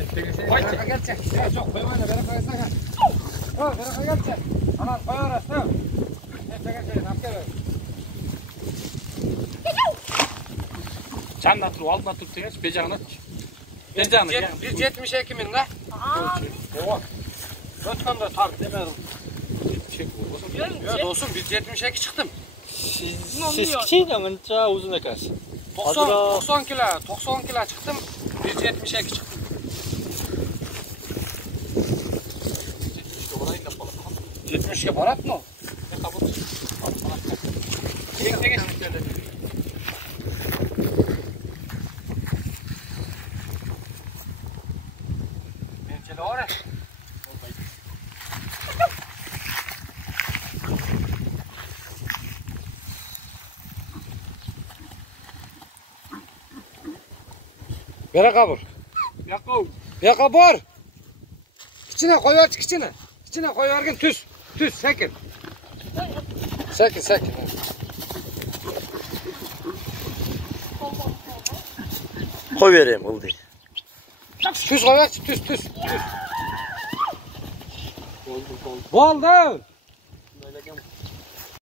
Beraka gelçek. Çok koymayla beraka gelsene. Beraka gelçek. Anan koy orası. Çanla tur, altına tur deniz, becağına. Becağına. 172 min la. Oha. Lütfen de tar demedim. Yok olsun 172 çıktım. Siz kiçiydiniz, çok uzun ekasın. 90 kilo çıktım. 172 çıktım. 70'e barat mı? Ne kabul? Benceli var ya. Beraka bur. Beraka bur. İçine koyuver içine. İçine koyuvergin tüs. Tüs sekin. Sekin. Koy vereyim oldu. Tüs koyuver tüs. Oldu.